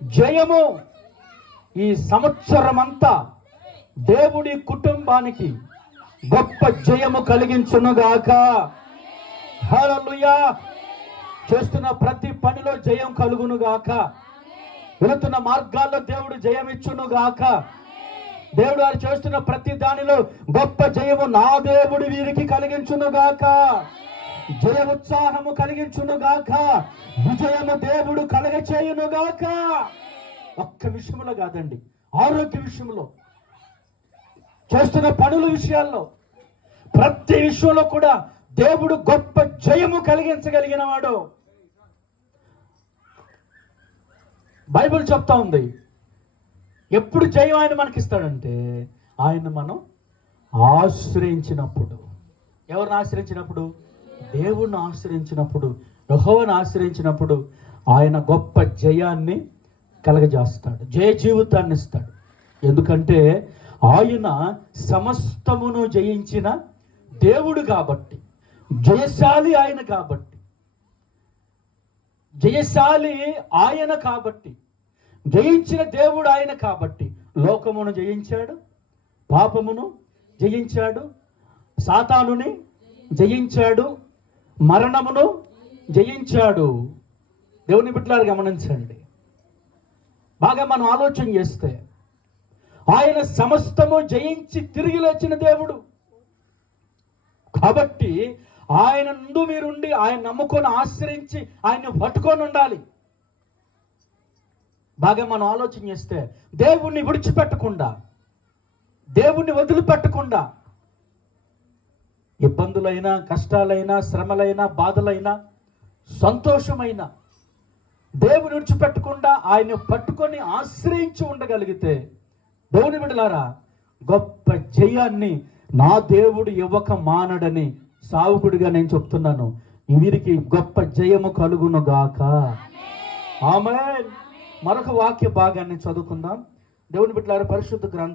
జయము ఈ సంవత్సరం అంతా దేవుడి కుటుంబానికి గొప్ప జయము కలిగించునుగాక. హల్లెలూయా. చేస్తున్న ప్రతి పనిలో జయం కలుగునుగాక. వెళుతున్న మార్గాల్లో దేవుడు జయం ఇచ్చునుగాక. దేవుడు వారు చేస్తున్న ప్రతి దానిలో గొప్ప జయము నా దేవుడు వీరికి కలిగించునుగాక. జయ ఉత్సాహము కలిగించునుగాక. విజయము దేవుడు కలగచేయునుగాక. ఒక్క విషయంలో కాదండి, ఆరోగ్య విషయంలో, చేస్తున్న పనుల విషయాల్లో, ప్రతి విషయంలో కూడా దేవుడు గొప్ప జయము కలిగించగలిగిన వాడు. బైబిల్ చెప్తా ఉంది, ఎప్పుడు జయం ఆయన మనకిస్తాడంటే ఆయన మనం ఆశ్రయించినప్పుడు. ఎవరిని ఆశ్రయించినప్పుడు? దేవుణ్ణి ఆశ్రయించినప్పుడు, యెహోవాను ఆశ్రయించినప్పుడు ఆయన గొప్ప జయాన్ని కలగజేస్తాడు, జయ జీవితాన్ని ఇస్తాడు. ఎందుకంటే ఆయన సమస్తమును జయించిన దేవుడు కాబట్టి, జయశాలి ఆయన కాబట్టి, జయశాలి ఆయన కాబట్టి, జయించిన దేవుడు ఆయన కాబట్టి లోకమును జయించాడు, పాపమును జయించాడు, సాతానుని జయించాడు, మరణమును జయించాడు. దేవుని బిడ్డలారా గమనించండి, బాగా మనం ఆలోచన చేస్తే ఆయన సమస్తము జయించి తిరిగి లేచిన దేవుడు కాబట్టి ఆయన నుండి మీరుండి ఆయన నమ్ముకొని ఆశ్రయించి ఆయన్ని పట్టుకొని ఉండాలి. బాగా మనం ఆలోచన చేస్తే దేవుణ్ణి విడిచిపెట్టకుండా, దేవుణ్ణి వదిలిపెట్టకుండా, ఇబ్బందులైనా, కష్టాలైనా, శ్రమలైనా, బాధలైనా, సంతోషమైన దేవుని విడిచిపెట్టకుండా ఆయన్ని పట్టుకొని ఆశ్రయించి ఉండగలిగితే, దేవుని బిడ్డలారా, గొప్ప జయాన్ని నా దేవుడు ఇవ్వక మానడని సావుకుడిగా నేను చెప్తున్నాను. వీరికి గొప్ప జయము కలుగునుగాక. ఆమేన్. మరొక వాక్య భాగాన్ని చదువుకుందాం. దేవుని బిడ్డలారా, పరిశుద్ధ గ్రంథం